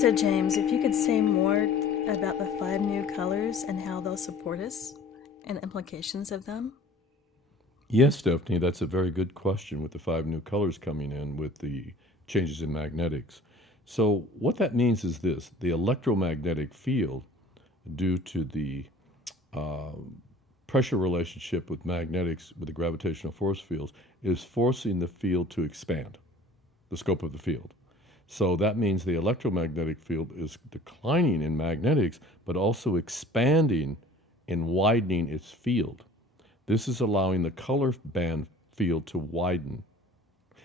So, James, if you could say more about the five new colors and how they'll support us and implications of them. Yes, Stephanie, that's a very good question with the five new colors coming in with the changes in magnetics. So, what that means is this: the electromagnetic field, due to the uh, pressure relationship with magnetics, with the gravitational force fields, is forcing the field to expand, the scope of the field. So that means the electromagnetic field is declining in magnetics, but also expanding and widening its field. This is allowing the color band field to widen.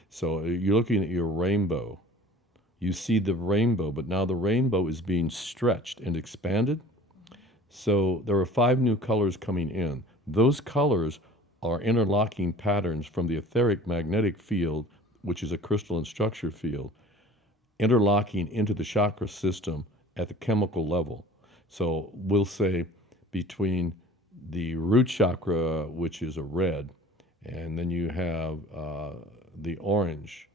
So you're looking at your rainbow. You see the rainbow, but now the rainbow is being stretched and expanded. So there are five new colors coming in. Those colors are interlocking patterns from the etheric magnetic field, which is a crystalline structure field, interlocking into the chakra system at the chemical level. So we'll say between the root chakra, which is a red, and then you have the orange.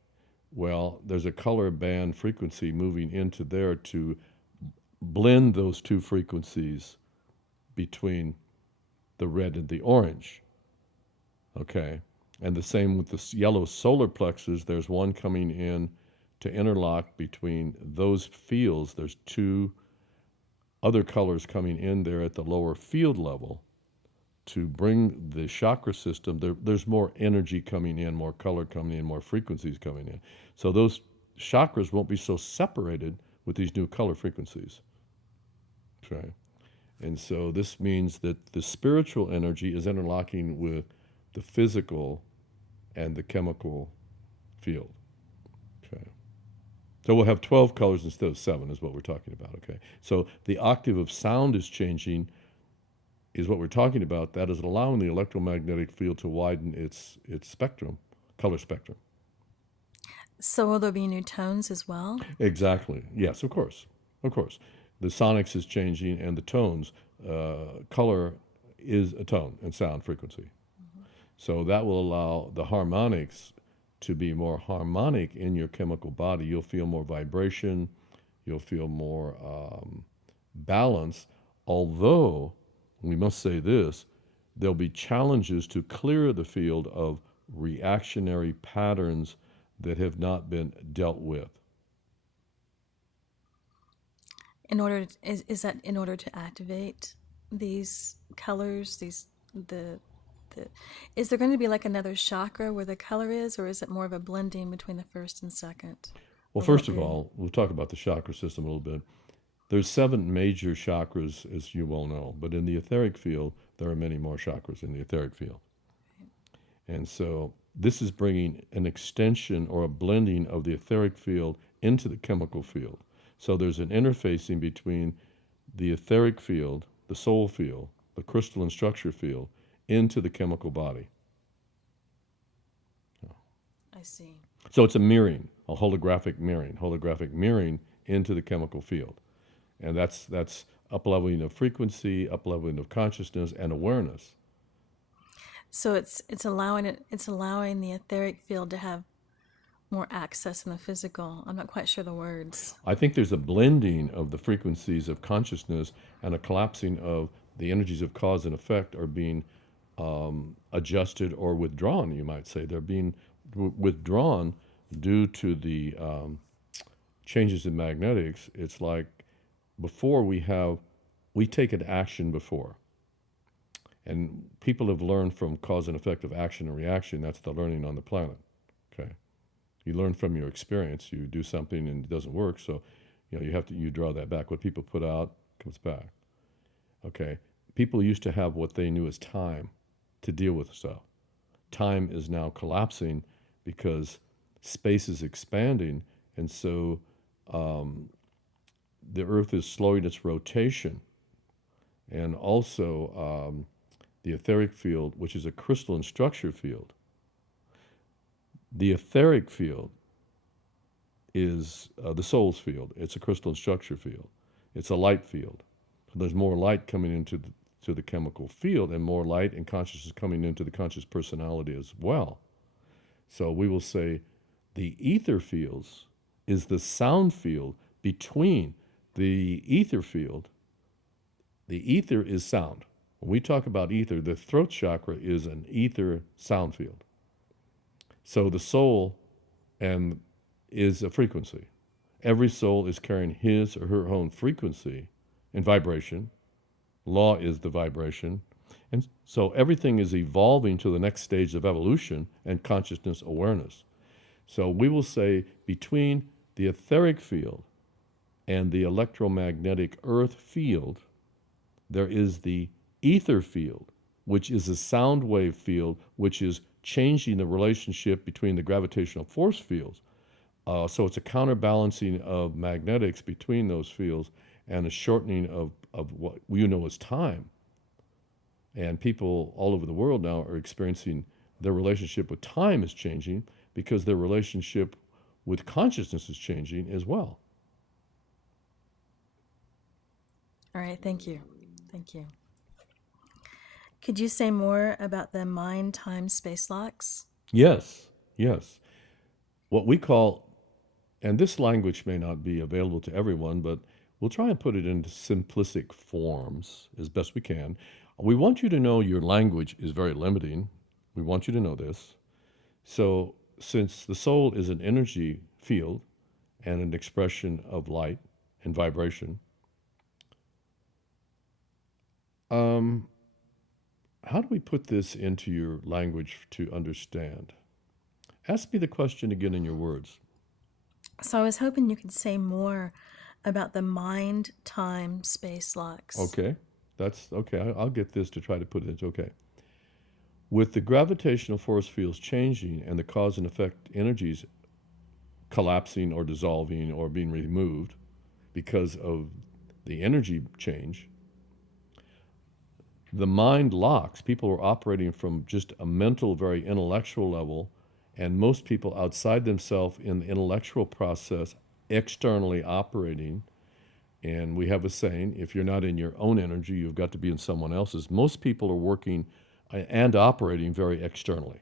Well, there's a color band frequency moving into there to blend those two frequencies between the red and the orange. Okay. And the same with the yellow solar plexus. There's one coming in to interlock between those fields. There's two other colors coming in there at the lower field level to bring the chakra system. There's more energy coming in, more color coming in, more frequencies coming in. So those chakras won't be so separated with these new color frequencies. Okay. And so this means that the spiritual energy is interlocking with the physical and the chemical field. Okay. So we'll have 12 colors instead of 7 is what we're talking about, okay? So the octave of sound is changing is what we're talking about. That is allowing the electromagnetic field to widen its spectrum, color spectrum. So, will there be new tones as well? Exactly. Yes, of course. Of course. The sonics is changing and the tones. Color is a tone and sound frequency. So that will allow the harmonics to be more harmonic in your chemical body. You'll feel more vibration. You'll feel more balance. Although, we must say this, there'll be challenges to clear the field of reactionary patterns that have not been dealt with. Is that in order to activate these colors, the the is there going to be like another chakra where the color is, or is it more of a blending between the first and second? Well, Or will it first of be? all, we'll talk about the chakra system a little bit. There's 7 major chakras, as you well know, but in the etheric field, there are many more chakras in the etheric field. And so this is bringing an extension or a blending of the etheric field into the chemical field. So there's an interfacing between the etheric field, the soul field, the crystalline structure field, into the chemical body. I see. So it's a mirroring, a holographic mirroring into the chemical field. And that's up-leveling of frequency, up-leveling of consciousness and awareness. So it's allowing the etheric field to have more access in the physical. I'm not quite sure the words. I think there's a blending of the frequencies of consciousness and a collapsing of the energies of cause and effect are being adjusted or withdrawn, you might say. They're being withdrawn due to the changes in magnetics. It's like before we take an action before. And people have learned from cause and effect of action and reaction. That's the learning on the planet. Okay. You learn from your experience. You do something and it doesn't work, so you draw that back. What people put out comes back. Okay. People used to have what they knew as time to deal with stuff. Time is now collapsing because space is expanding, and so the Earth is slowing its rotation, and also the etheric field, which is a crystalline structure field. The etheric field is the soul's field. It's a crystalline structure field. It's a light field. So there's more light coming into the chemical field, and more light and consciousness coming into the conscious personality as well. So we will say the ether fields is the sound field between the ether field. The ether is sound. When we talk about ether, the throat chakra is an ether sound field. So the soul and is a frequency. Every soul is carrying his or her own frequency and vibration. Law is the vibration. And so everything is evolving to the next stage of evolution and consciousness awareness. So we will say between the etheric field and the electromagnetic earth field, there is the ether field, which is a sound wave field, which is changing the relationship between the gravitational force fields. So it's a counterbalancing of magnetics between those fields and a shortening of what you know as time. And people all over the world now are experiencing their relationship with time is changing because their relationship with consciousness is changing as well. All right, thank you. Thank you. Could you say more about the mind time space locks? Yes, yes. What we call, and this language may not be available to everyone, but we'll try and put it into simplistic forms as best we can. We want you to know your language is very limiting. We want you to know this. So, since the soul is an energy field and an expression of light and vibration, how do we put this into your language to understand? Ask me the question again in your words. So I was hoping you could say more about the mind time space locks. Okay, that's okay. I'll get this to try to put it into okay. With the gravitational force fields changing and the cause and effect energies collapsing or dissolving or being removed because of the energy change, the mind locks. People are operating from just a mental, very intellectual level, and most people outside themselves in the intellectual process, externally operating. And we have a saying, if you're not in your own energy, you've got to be in someone else's. Most people are working and operating very externally.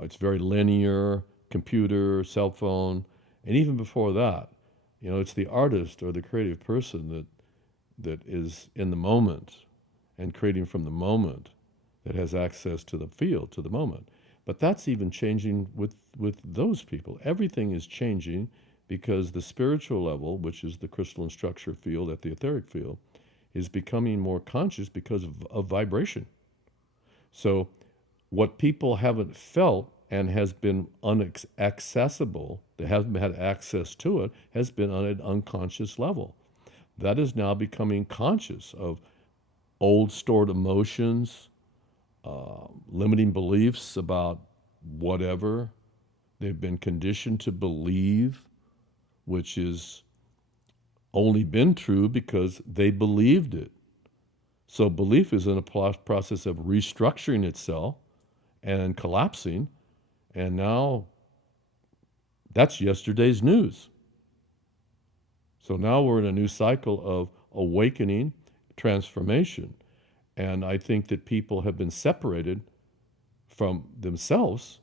It's very linear, computer, cell phone, and even before that, it's the artist or the creative person that is in the moment and creating from the moment that has access to the field, to the moment. But that's even changing with those people. Everything is changing because the spiritual level, which is the crystalline structure field at the etheric field, is becoming more conscious because of vibration. So what people haven't felt and has been inaccessible, they haven't had access to it, has been on an unconscious level. That is now becoming conscious of old stored emotions, limiting beliefs about whatever they've been conditioned to believe, which is only been true because they believed it. So belief is in a process of restructuring itself and collapsing, and now that's yesterday's news. So now we're in a new cycle of awakening, transformation, and I think that people have been separated from themselves,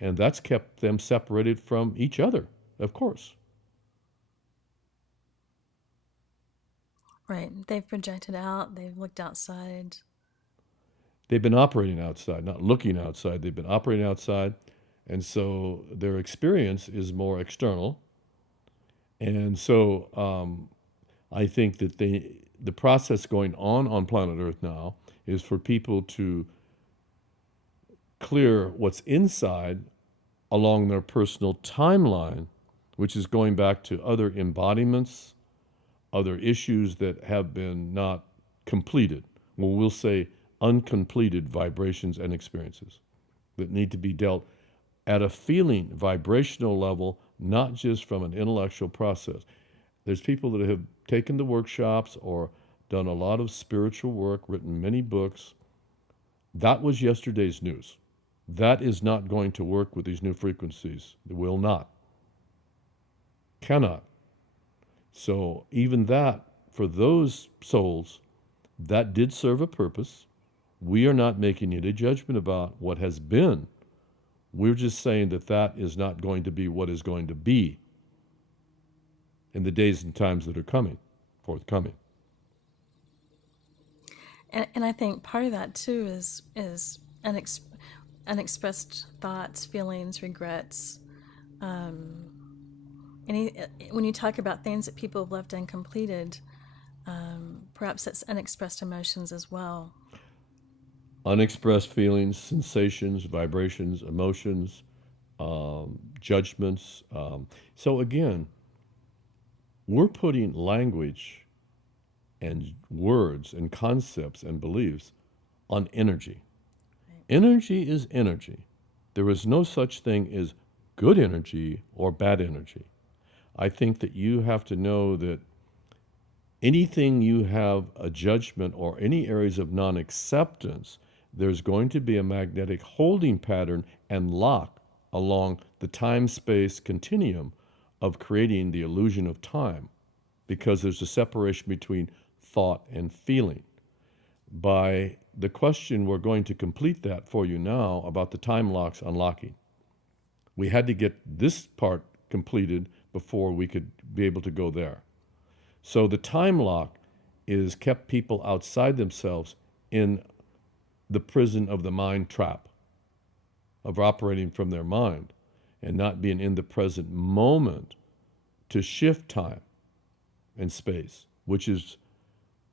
and that's kept them separated from each other, of course. Right. They've projected out, they've looked outside. They've been operating outside, not looking outside. They've been operating outside, and so their experience is more external. And so I think that the process going on planet Earth now is for people to clear what's inside along their personal timeline, which is going back to other embodiments, other issues that have been not completed. Well, we'll say uncompleted vibrations and experiences that need to be dealt at a feeling vibrational level, not just from an intellectual process. There's people that have taken the workshops or done a lot of spiritual work, written many books. That was yesterday's news. That is not going to work with these new frequencies. It will not. Cannot. So even that, for those souls, that did serve a purpose. We are not making any judgment about what has been. We're just saying that that is not going to be what is going to be. in the days and times that are forthcoming. And I think part of that too is unexpressed thoughts, feelings, regrets. Any when you talk about things that people have left uncompleted, perhaps that's unexpressed emotions as well. Unexpressed feelings, sensations, vibrations, emotions, judgments. So again, we're putting language and words and concepts and beliefs on energy. Right. Energy is energy. There is no such thing as good energy or bad energy. I think that you have to know that anything you have a judgment or any areas of non acceptance, there's going to be a magnetic holding pattern and lock along the time space continuum of creating the illusion of time because there's a separation between thought and feeling. By the question, we're going to complete that for you now about the time locks unlocking. We had to get this part completed before we could be able to go there. So the time lock is kept people outside themselves in the prison of the mind trap of operating from their mind and not being in the present moment to shift time and space, which is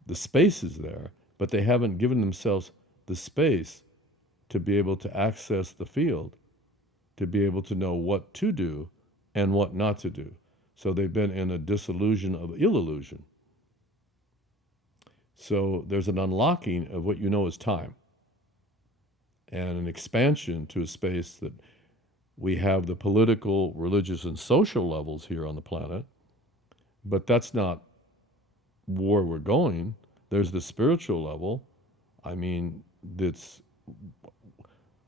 the space is there, but they haven't given themselves the space to be able to access the field, to be able to know what to do and what not to do. So they've been in a disillusion of illusion. So there's an unlocking of what you know as time and an expansion to a space that we have the political, religious, and social levels here on the planet, but that's not where we're going. There's the spiritual level. I mean, that's,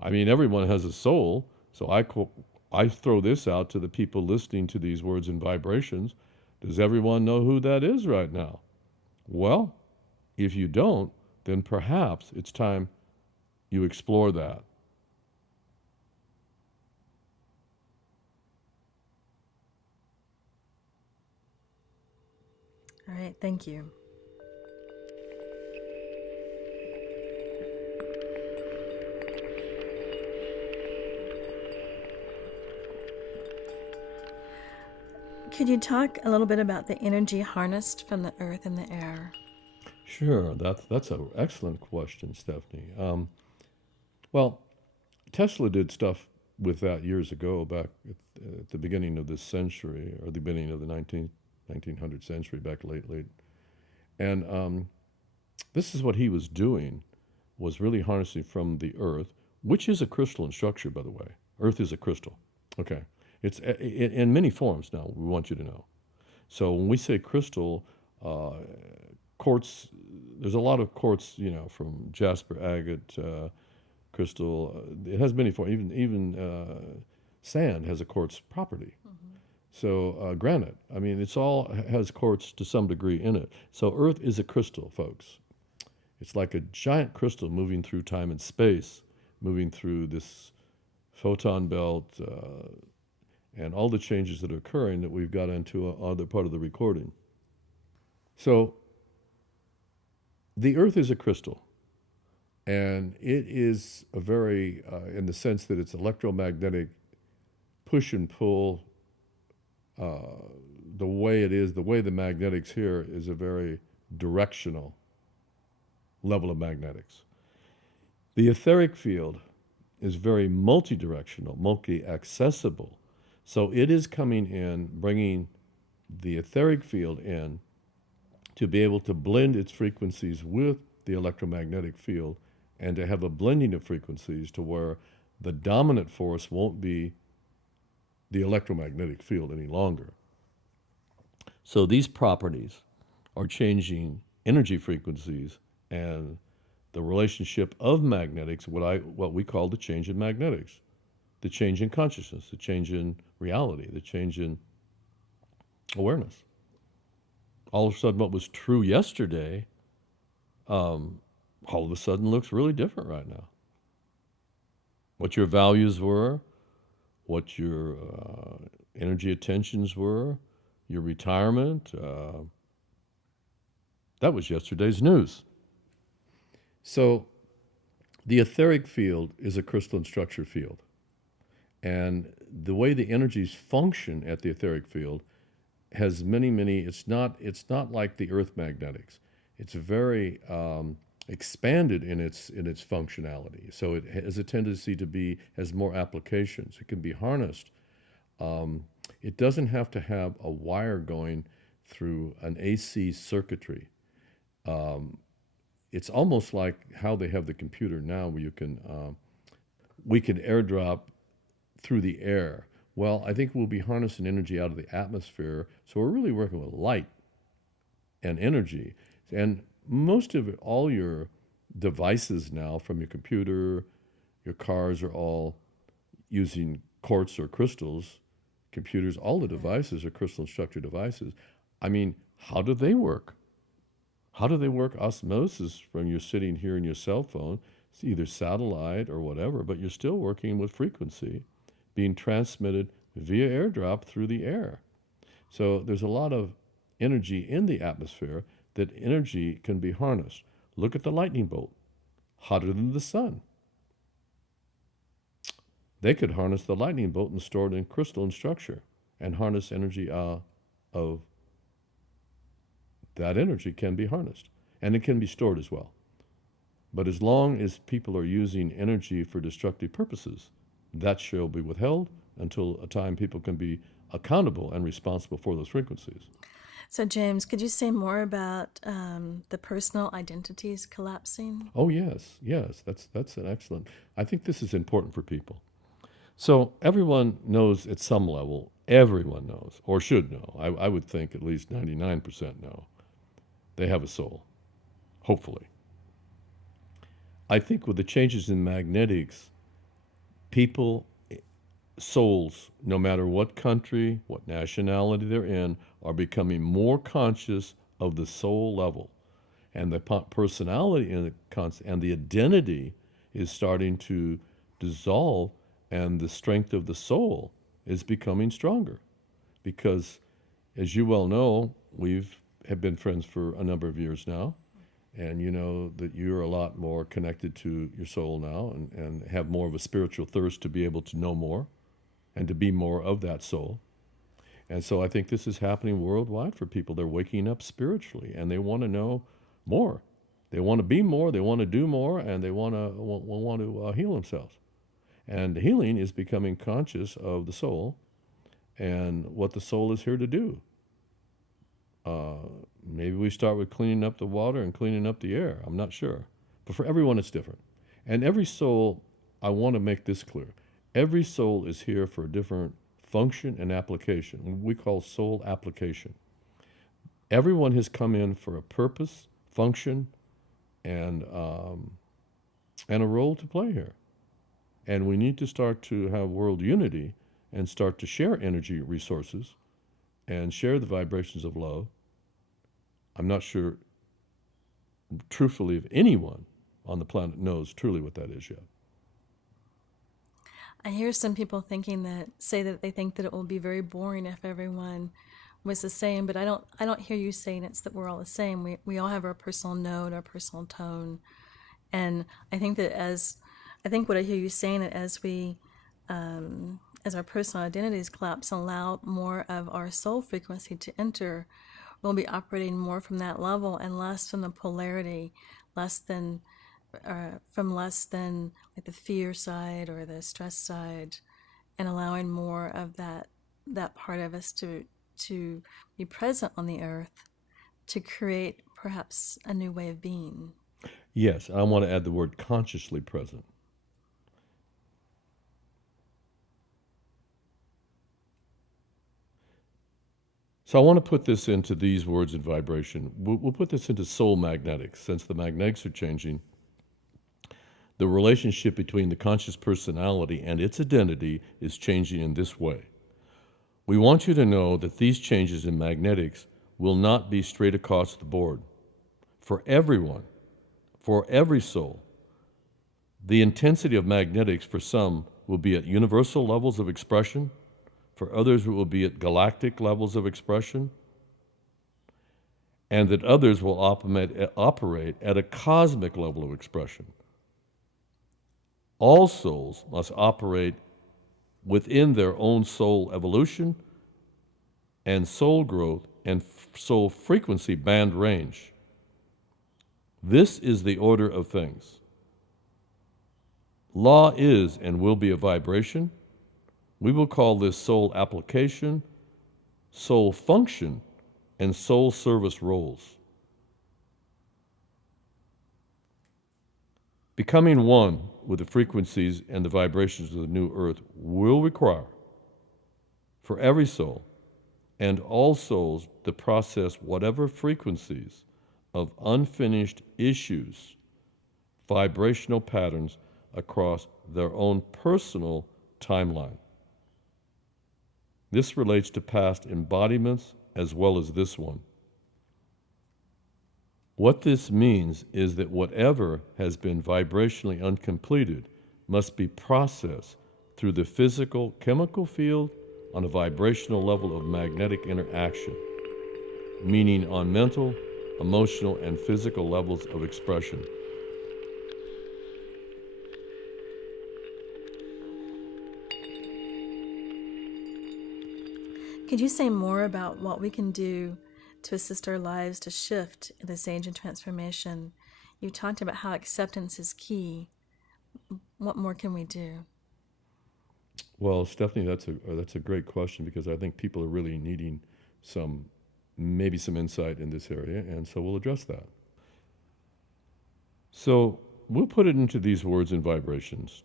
I mean, everyone has a soul. So I throw this out to the people listening to these words and vibrations. Does everyone know who that is right now? Well, if you don't, then perhaps it's time you explore that. All right, thank you. Could you talk a little bit about the energy harnessed from the earth and the air? Sure, that's an excellent question, Stephanie. Well, Tesla did stuff with that years ago, back at the beginning of this century, or the beginning of the 1900th century, back late. And this is what he was doing, was really harnessing from the earth, which is a crystalline structure, by the way. Earth is a crystal. Okay. It's in many forms now, we want you to know. So when we say crystal, quartz, there's a lot of quartz, from jasper, agate, crystal. It has many forms. Even sand has a quartz property. Mm-hmm. So granite, I mean, it's all has quartz to some degree in it. So Earth is a crystal, folks. It's like a giant crystal moving through time and space, moving through this photon belt, and all the changes that are occurring that we've got into other part of the recording. So the Earth is a crystal, and it is a very, in the sense that it's electromagnetic push and pull. The way it is, the way the magnetics here is a very directional level of magnetics. The etheric field is very multi-directional, multi-accessible. So it is coming in, bringing the etheric field in to be able to blend its frequencies with the electromagnetic field and to have a blending of frequencies to where the dominant force won't be the electromagnetic field any longer. So these properties are changing energy frequencies and the relationship of magnetics, what we call the change in magnetics, the change in consciousness, the change in reality, the change in awareness. All of a sudden, what was true yesterday, all of a sudden looks really different right now. What your values were, what your energy attentions were, your retirement. That was yesterday's news. So the etheric field is a crystalline structure field. And the way the energies function at the etheric field has many. It's not like the Earth magnetics. It's very expanded in its functionality. So it has a tendency to be has more applications. It can be harnessed. It doesn't have to have a wire going through an AC circuitry. It's almost like how they have the computer now, where we can airdrop through the air. Well, I think we'll be harnessing energy out of the atmosphere. So we're really working with light and energy. And most of it, all your devices now, from your computer, your cars, are all using quartz or crystals. Computers, all the devices are crystalline structure devices. I mean, how do they work? How do they work osmosis from you sitting here in your cell phone? It's either satellite or whatever, but you're still working with frequency being transmitted via airdrop through the air. So there's a lot of energy in the atmosphere. That energy can be harnessed. Look at the lightning bolt, hotter than the sun. They could harness the lightning bolt and store it in crystalline structure and harness energy of that energy can be harnessed, and it can be stored as well. But as long as people are using energy for destructive purposes, that shall be withheld until a time people can be accountable and responsible for those frequencies. So, James, could you say more about the personal identities collapsing? Oh yes, that's an excellent. I think this is important for people. So everyone knows at some level. Everyone knows, or should know. I would think at least 99% know. They have a soul, hopefully. I think with the changes in magnetics, people, souls, no matter what country, what nationality they're in, are becoming more conscious of the soul level. And the personality and the identity is starting to dissolve, and the strength of the soul is becoming stronger. Because, as you well know, have been friends for a number of years now, and you know that you're a lot more connected to your soul now, and have more of a spiritual thirst to be able to know more and to be more of that soul. And so I think this is happening worldwide for people. They're waking up spiritually, and they want to know more. They want to be more, they want to do more, and they want to heal themselves. And healing is becoming conscious of the soul and what the soul is here to do. Maybe we start with cleaning up the water and cleaning up the air. I'm not sure. But for everyone, it's different. And every soul, I want to make this clear. Every soul is here for a different function and application. We call soul application. Everyone has come in for a purpose, function, and a role to play here. And we need to start to have world unity and start to share energy resources and share the vibrations of love. I'm not sure, truthfully, if anyone on the planet knows truly what that is yet. I hear some people say that they think that it will be very boring if everyone was the same, but I don't hear you saying it's that we're all the same. We all have our personal note, our personal tone, and I think what I hear you saying that as our personal identities collapse and allow more of our soul frequency to enter, we'll be operating more from that level and less from the polarity, less than like the fear side or the stress side, and allowing more of that part of us to be present on the earth, to create perhaps a new way of being. Yes, I want to add the word consciously present. So I want to put this into these words in vibration. We'll put this into soul magnetics. Since the magnetics are changing, the relationship between the conscious personality and its identity is changing in this way. We want you to know that these changes in magnetics will not be straight across the board. For everyone, for every soul, the intensity of magnetics for some will be at universal levels of expression. For others, it will be at galactic levels of expression, and that others will operate at a cosmic level of expression. All souls must operate within their own soul evolution and soul growth and soul frequency band range. This is the order of things. Law is and will be a vibration. We will call this soul application, soul function, and soul service roles. Becoming one with the frequencies and the vibrations of the new earth will require, for every soul and all souls, to process whatever frequencies of unfinished issues, vibrational patterns across their own personal timeline. This relates to past embodiments as well as this one. What this means is that whatever has been vibrationally uncompleted must be processed through the physical chemical field on a vibrational level of magnetic interaction, meaning on mental, emotional, and physical levels of expression. Could you say more about what we can do to assist our lives to shift in this age of transformation? You talked about how acceptance is key. What more can we do? Well, Stephanie, that's a great question, because I think people are really needing maybe some insight in this area, and so we'll address that. So we'll put it into these words and vibrations.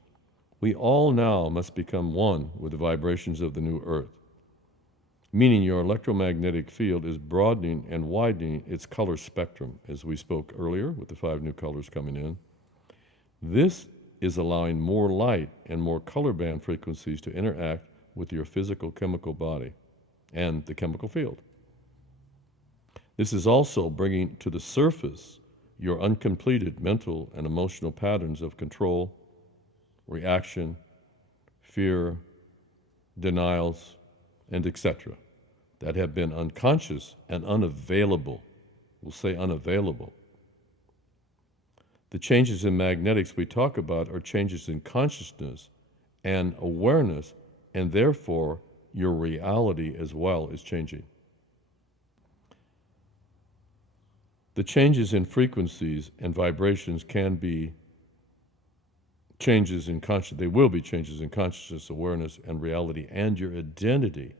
We all now must become one with the vibrations of the new earth, meaning your electromagnetic field is broadening and widening its color spectrum, as we spoke earlier with the 5 new colors coming in. This is allowing more light and more color band frequencies to interact with your physical chemical body and the chemical field. This is also bringing to the surface your uncompleted mental and emotional patterns of control, reaction, fear, denials, and etc. that have been unconscious and unavailable. We'll say unavailable. The changes in magnetics we talk about are changes in consciousness and awareness, and therefore your reality as well is changing. The changes in frequencies and vibrations can be changes in consciousness. They will be changes in consciousness, awareness, and reality, and your identity.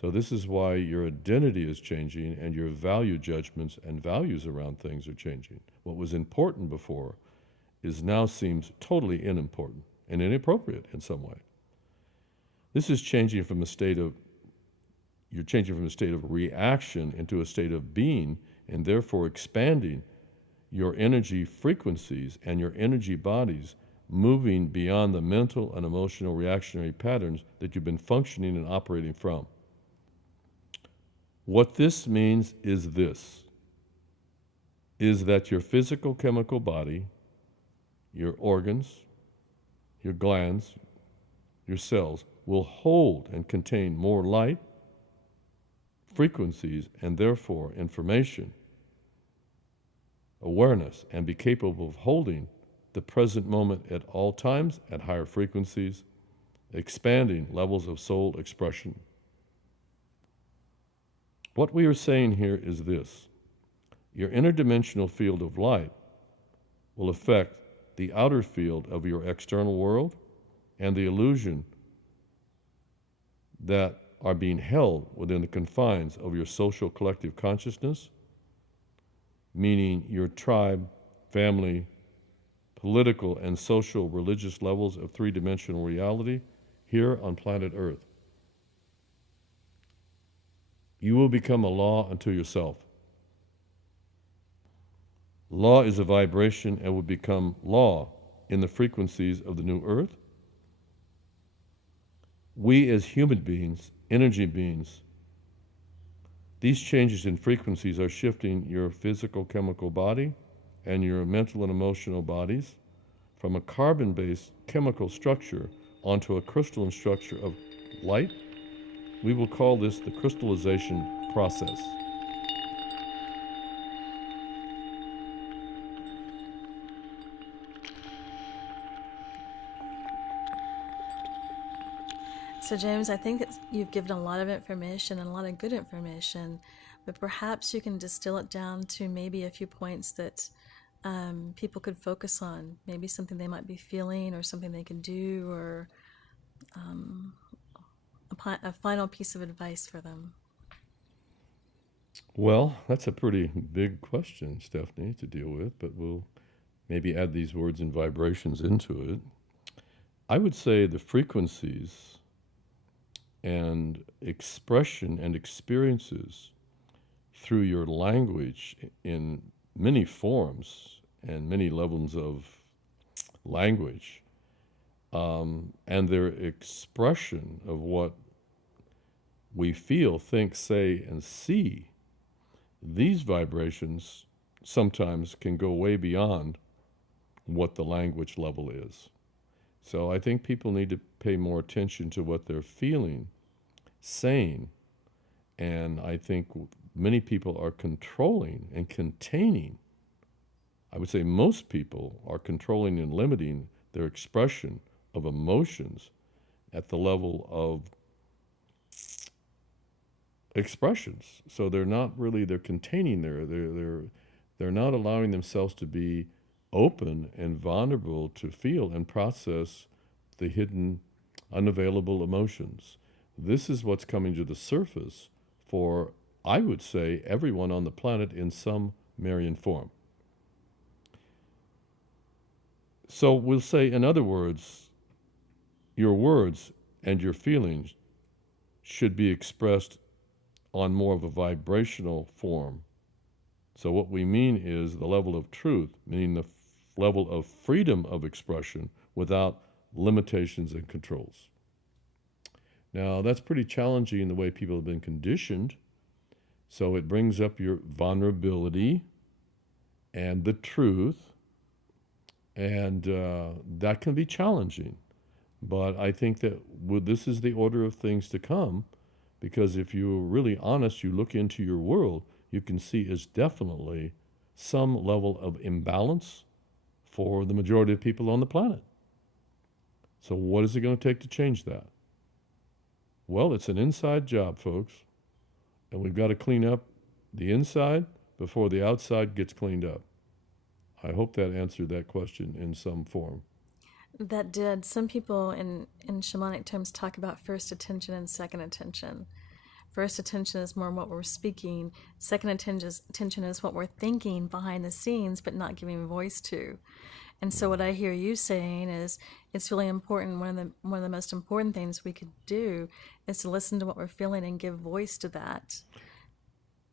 So this is why your identity is changing, and your value judgments and values around things are changing. What was important before now seems totally unimportant and inappropriate in some way. This is changing from you're changing from a state of reaction into a state of being, and therefore expanding your energy frequencies and your energy bodies, moving beyond the mental and emotional reactionary patterns that you've been functioning and operating from. What this means is that your physical chemical body, your organs, your glands, your cells will hold and contain more light, frequencies, and therefore information, awareness, and be capable of holding the present moment at all times at higher frequencies, expanding levels of soul expression. What we are saying here is this: your interdimensional field of light will affect the outer field of your external world and the illusion that are being held within the confines of your social collective consciousness, meaning your tribe, family, political, and social religious levels of three-dimensional reality here on planet Earth. You will become a law unto yourself. Law is a vibration and will become law in the frequencies of the new earth. We as human beings, energy beings, these changes in frequencies are shifting your physical chemical body and your mental and emotional bodies from a carbon-based chemical structure onto a crystalline structure of light, We will call this the crystallization process. So, James, I think that you've given a lot of information and a lot of good information, but perhaps you can distill it down to maybe a few points that people could focus on. Maybe something they might be feeling, or something they can do, or a final piece of advice for them. Well, that's a pretty big question, Stephanie, to deal with, but we'll maybe add these words and vibrations into it. I would say the frequencies and expression and experiences through your language in many forms and many levels of language, and their expression of what we feel, think, say, and see, these vibrations sometimes can go way beyond what the language level is. So I think people need to pay more attention to what they're feeling, saying, and I think many people are controlling and containing. I would say most people are controlling and limiting their expression of emotions at the level of expressions. So they're not really, they're containing they're not allowing themselves to be open and vulnerable to feel and process the hidden, unavailable emotions. This is what's coming to the surface for, I would say, everyone on the planet in some Marian form. So we'll say, in other words, your words and your feelings should be expressed on more of a vibrational form. So what we mean is the level of truth, meaning the level of freedom of expression without limitations and controls. Now, that's pretty challenging in the way people have been conditioned. So it brings up your vulnerability and the truth, and that can be challenging. But I think that this is the order of things to come, because if you're really honest, you look into your world, you can see is definitely some level of imbalance for the majority of people on the planet. So what is it going to take to change that? Well, it's an inside job, folks, and we've got to clean up the inside before the outside gets cleaned up. I hope that answered that question in some form. That did. Some people in shamanic terms talk about first attention and second attention. First attention is more what we're speaking. Second attention is what we're thinking behind the scenes, but not giving voice to. And so what I hear you saying is it's really important. One of the most important things we could do is to listen to what we're feeling and give voice to that,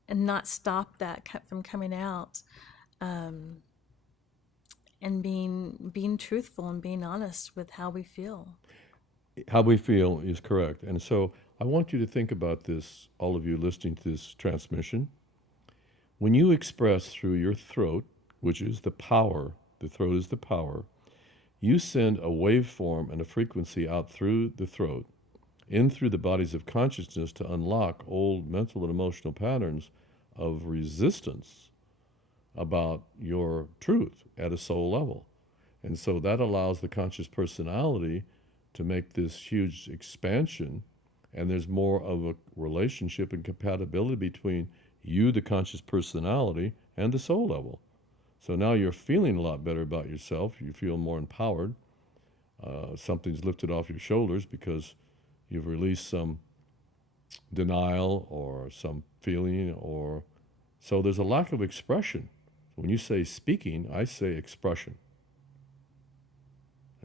and not stop that from coming out, and being truthful and being honest with how we feel. How we feel is correct. And so I want you to think about this, all of you listening to this transmission. When you express through your throat, which is the power, the throat is the power, you send a waveform and a frequency out through the throat, in through the bodies of consciousness to unlock old mental and emotional patterns of resistance about your truth at a soul level. And so that allows the conscious personality to make this huge expansion, and there's more of a relationship and compatibility between you, the conscious personality, and the soul level. So now you're feeling a lot better about yourself. You feel more empowered. Something's lifted off your shoulders because you've released some denial or some feeling, or so there's a lack of expression. When you say speaking, I say expression.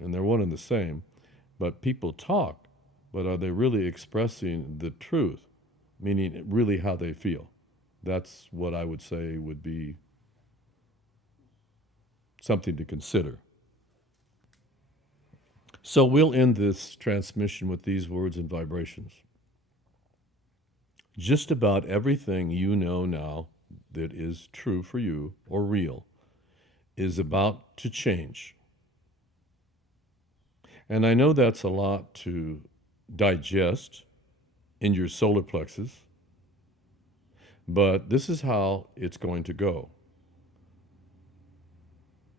And they're one and the same. But people talk, but are they really expressing the truth? Meaning really how they feel. That's what I would say would be something to consider. So we'll end this transmission with these words and vibrations. Just about everything you know now that is true for you or real is about to change. And I know that's a lot to digest, in your solar plexus. But this is how it's going to go.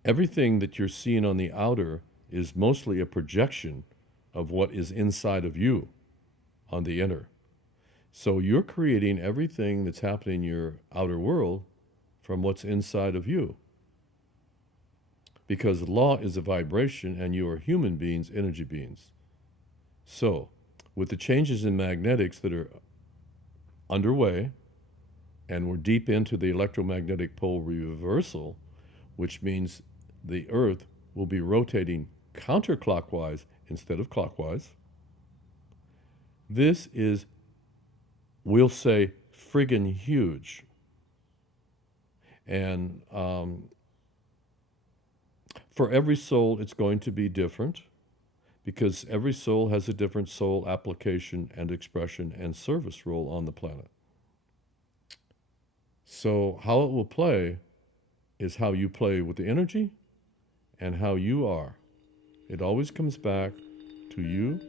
Everything that you're seeing on the outer is mostly a projection of what is inside of you on the inner. So you're creating everything that's happening in your outer world from what's inside of you. Because law is a vibration and you are human beings, energy beings. So, with the changes in magnetics that are underway, and we're deep into the electromagnetic pole reversal, which means the Earth will be rotating counterclockwise instead of clockwise. This is, we'll say, friggin' huge. And for every soul, it's going to be different, because every soul has a different soul application and expression and service role on the planet. So how it will play is how you play with the energy and how you are. It always comes back to you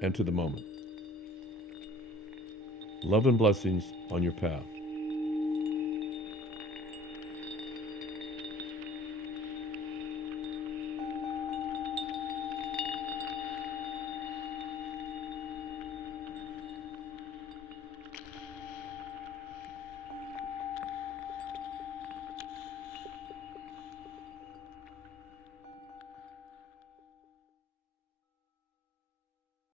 and to the moment. Love and blessings on your path.